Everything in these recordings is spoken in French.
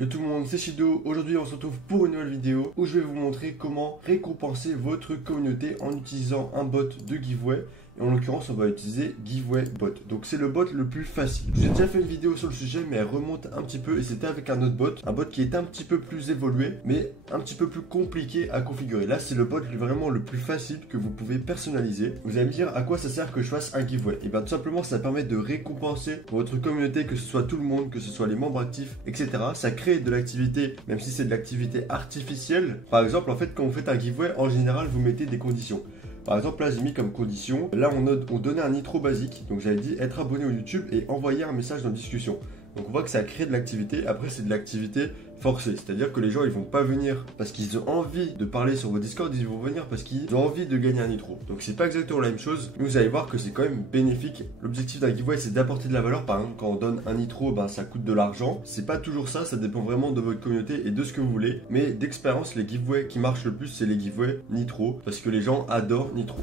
Yo tout le monde, c'est Shido. Aujourd'hui on se retrouve pour une nouvelle vidéo où je vais vous montrer comment récompenser votre communauté en utilisant un bot de giveaway. Et en l'occurrence on va utiliser Giveaway Bot. Donc c'est le bot le plus facile. J'ai déjà fait une vidéo sur le sujet mais elle remonte un petit peu et c'était avec un autre bot. Un bot qui est un petit peu plus évolué mais un petit peu plus compliqué à configurer. Là c'est le bot vraiment le plus facile que vous pouvez personnaliser. Vous allez me dire à quoi ça sert que je fasse un giveaway. Et bien tout simplement ça permet de récompenser votre communauté, que ce soit tout le monde, que ce soit les membres actifs, etc. Ça crée de l'activité, même si c'est de l'activité artificielle. Par exemple en fait quand vous faites un giveaway, en général vous mettez des conditions. Par exemple, là j'ai mis comme condition, là on donnait un nitro basique, donc j'avais dit être abonné au YouTube et envoyer un message dans discussion. Donc on voit que ça crée de l'activité. Après c'est de l'activité forcée, c'est-à-dire que les gens ils vont pas venir parce qu'ils ont envie de parler sur vos Discord, ils vont venir parce qu'ils ont envie de gagner un nitro. Donc c'est pas exactement la même chose, mais vous allez voir que c'est quand même bénéfique. L'objectif d'un giveaway c'est d'apporter de la valeur. Par exemple quand on donne un nitro, ben, ça coûte de l'argent. C'est pas toujours ça, ça dépend vraiment de votre communauté et de ce que vous voulez. Mais d'expérience, les giveaways qui marchent le plus c'est les giveaways nitro, parce que les gens adorent nitro.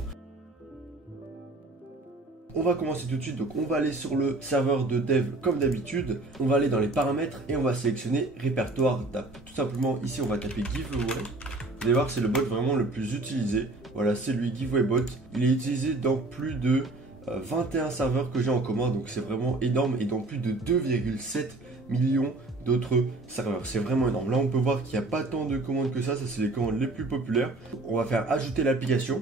On va commencer tout de suite, donc on va aller sur le serveur de dev comme d'habitude. On va aller dans les paramètres et on va sélectionner répertoire d'app. Tout simplement ici on va taper giveaway. Vous allez voir c'est le bot vraiment le plus utilisé. Voilà, c'est lui, Giveaway Bot. Il est utilisé dans plus de 21 serveurs que j'ai en commun, donc c'est vraiment énorme, et dans plus de 2,7 millions d'autres serveurs. C'est vraiment énorme. Là on peut voir qu'il n'y a pas tant de commandes que ça c'est les commandes les plus populaires. On va faire ajouter l'application.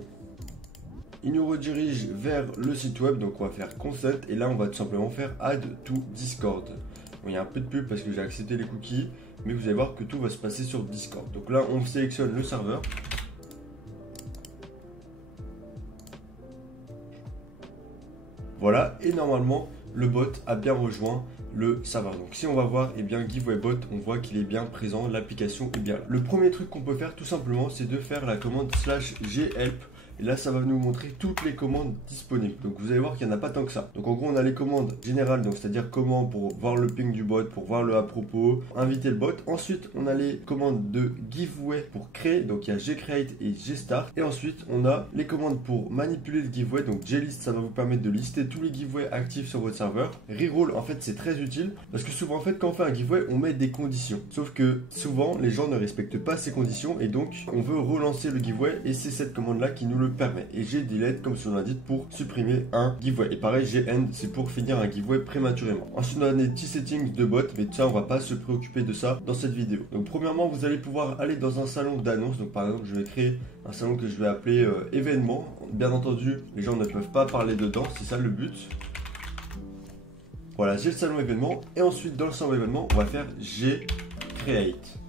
Il nous redirige vers le site web, donc on va faire consent et là on va tout simplement faire add to Discord. Bon, il y a un peu de pub parce que j'ai accepté les cookies, mais vous allez voir que tout va se passer sur Discord. Donc là on sélectionne le serveur. Voilà, et normalement le bot a bien rejoint le serveur. Donc si on va voir, et bien Giveaway Bot, on voit qu'il est bien présent, l'application est bien là. Le premier truc qu'on peut faire tout simplement, c'est de faire la commande /ghelp. Et là, ça va nous montrer toutes les commandes disponibles. Donc, vous allez voir qu'il n'y en a pas tant que ça. Donc, en gros, on a les commandes générales, donc c'est-à-dire comment pour voir le ping du bot, pour voir le à propos, inviter le bot. Ensuite, on a les commandes de giveaway pour créer. Donc, il y a gcreate et gstart. Et ensuite, on a les commandes pour manipuler le giveaway. Donc, glist, ça va vous permettre de lister tous les giveaways actifs sur votre serveur. Reroll, en fait, c'est très utile parce que souvent, en fait, quand on fait un giveaway, on met des conditions. Sauf que souvent, les gens ne respectent pas ces conditions et donc, on veut relancer le giveaway et c'est cette commande-là qui nous le permet. Et j'ai delete comme son indique pour supprimer un giveaway. Et pareil, j'ai end, c'est pour finir un giveaway prématurément. Ensuite, on a des petits settings de bot, mais ça, on va pas se préoccuper de ça dans cette vidéo. Donc, premièrement, vous allez pouvoir aller dans un salon d'annonce. Donc, par exemple, je vais créer un salon que je vais appeler événement. Bien entendu, les gens ne peuvent pas parler dedans, c'est ça le but. Voilà, j'ai le salon événement. Et ensuite, dans le salon événement, on va faire gcreate.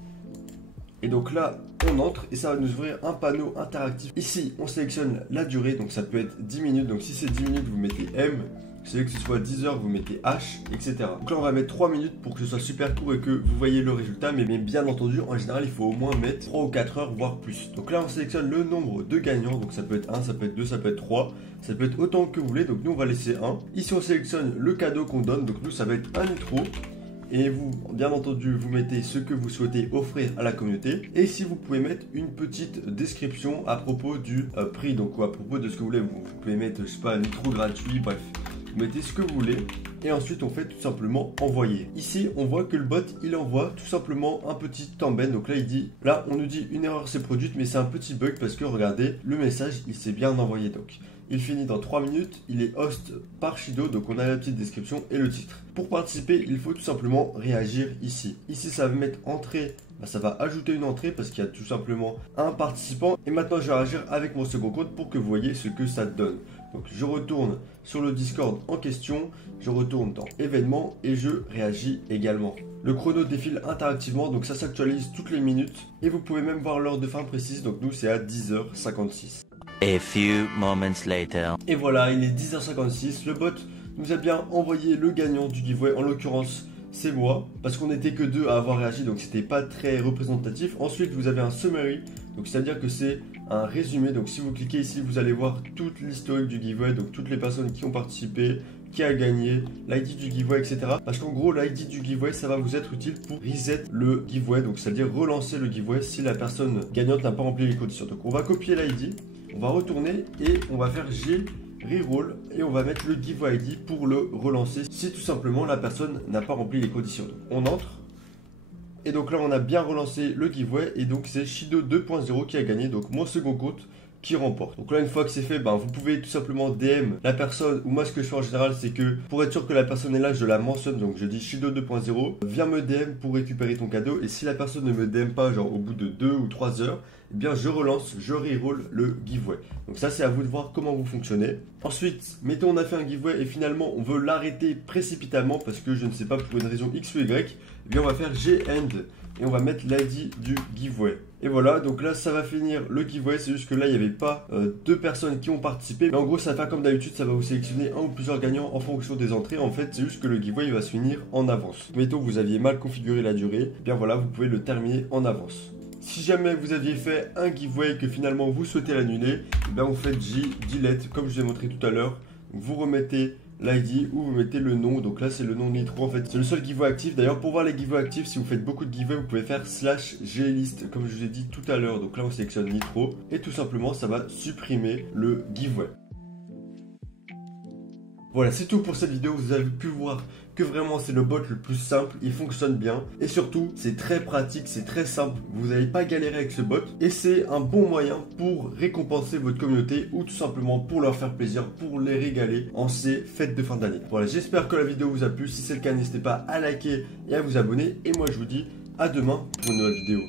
Et donc là, on entre et ça va nous ouvrir un panneau interactif. Ici, on sélectionne la durée, donc ça peut être 10 minutes. Donc si c'est 10 minutes, vous mettez M. Si que ce soit 10 heures, vous mettez H, etc. Donc là, on va mettre 3 minutes pour que ce soit super court et que vous voyez le résultat. Mais bien entendu, en général, il faut au moins mettre 3 ou 4 heures, voire plus. Donc là, on sélectionne le nombre de gagnants. Donc ça peut être 1, ça peut être 2, ça peut être 3. Ça peut être autant que vous voulez. Donc nous, on va laisser 1. Ici, on sélectionne le cadeau qu'on donne. Donc nous, ça va être un nitro. Et vous, bien entendu, vous mettez ce que vous souhaitez offrir à la communauté. Et si vous pouvez mettre une petite description à propos du prix, donc à propos de ce que vous voulez. Vous pouvez mettre, je sais pas, un nitro gratuit, bref. Vous mettez ce que vous voulez. Et ensuite, on fait tout simplement envoyer. Ici, on voit que le bot, il envoie tout simplement un petit embed. Donc là, il dit, là, on nous dit une erreur s'est produite, mais c'est un petit bug parce que regardez, le message, il s'est bien envoyé. Donc, il finit dans 3 minutes, il est host par Shido, donc on a la petite description et le titre. Pour participer, il faut tout simplement réagir ici. Ici, ça va mettre entrée, ça va ajouter une entrée parce qu'il y a tout simplement un participant. Et maintenant, je vais réagir avec mon second compte pour que vous voyez ce que ça donne. Donc, je retourne sur le Discord en question, je retourne dans événements et je réagis également. Le chrono défile interactivement, donc ça s'actualise toutes les minutes. Et vous pouvez même voir l'heure de fin précise, donc nous, c'est à 10h56. A few moments later. Et voilà, il est 10h56. Le bot nous a bien envoyé le gagnant du giveaway. En l'occurrence, c'est moi. Parce qu'on n'était que 2 à avoir réagi. Donc, c'était pas très représentatif. Ensuite, vous avez un summary. Donc, c'est-à-dire que c'est un résumé. Donc, si vous cliquez ici, vous allez voir toute l'historique du giveaway. Donc, toutes les personnes qui ont participé, qui a gagné, l'ID du giveaway, etc. Parce qu'en gros, l'ID du giveaway, ça va vous être utile pour reset le giveaway. Donc, c'est-à-dire relancer le giveaway si la personne gagnante n'a pas rempli les conditions. Donc, on va copier l'ID. On va retourner et on va faire reroll et on va mettre le giveaway ID pour le relancer si tout simplement la personne n'a pas rempli les conditions. Donc on entre Et donc là, on a bien relancé le giveaway. Et donc, c'est Shido 2.0 qui a gagné. Donc, mon second compte qui remporte. Donc là, une fois que c'est fait, vous pouvez tout simplement DM la personne, ou moi ce que je fais en général, c'est que pour être sûr que la personne est là, je la mentionne, donc je dis Shido 2.0, viens me DM pour récupérer ton cadeau, et si la personne ne me DM pas, genre au bout de 2 ou 3 heures, eh bien je relance, je reroll le giveaway. Donc ça, c'est à vous de voir comment vous fonctionnez. Ensuite, mettons on a fait un giveaway et finalement on veut l'arrêter précipitamment parce que je ne sais pas, pour une raison X ou Y, eh bien on va faire G-End et on va mettre l'ID du giveaway. Et voilà, donc là ça va finir le giveaway, c'est juste que là il n'y avait pas deux personnes qui ont participé. Mais en gros ça va faire comme d'habitude, ça va vous sélectionner un ou plusieurs gagnants en fonction des entrées. En fait c'est juste que le giveaway va se finir en avance. Mettons vous aviez mal configuré la durée, eh bien voilà, vous pouvez le terminer en avance. Si jamais vous aviez fait un giveaway et que finalement vous souhaitez l'annuler, eh bien vous faites J-Delete comme je vous ai montré tout à l'heure. Vous remettez l'ID ou vous mettez le nom. Donc là c'est le nom Nitro en fait, c'est le seul giveaway actif. D'ailleurs pour voir les giveaways actifs, si vous faites beaucoup de giveaways, vous pouvez faire /glist comme je vous ai dit tout à l'heure. Donc là on sélectionne Nitro et tout simplement ça va supprimer le giveaway. Voilà, c'est tout pour cette vidéo. Vous avez pu voir que vraiment c'est le bot le plus simple, il fonctionne bien et surtout c'est très pratique, c'est très simple, vous n'allez pas galérer avec ce bot et c'est un bon moyen pour récompenser votre communauté ou tout simplement pour leur faire plaisir, pour les régaler en ces fêtes de fin d'année. Voilà, j'espère que la vidéo vous a plu, si c'est le cas n'hésitez pas à liker et à vous abonner et moi je vous dis à demain pour une nouvelle vidéo.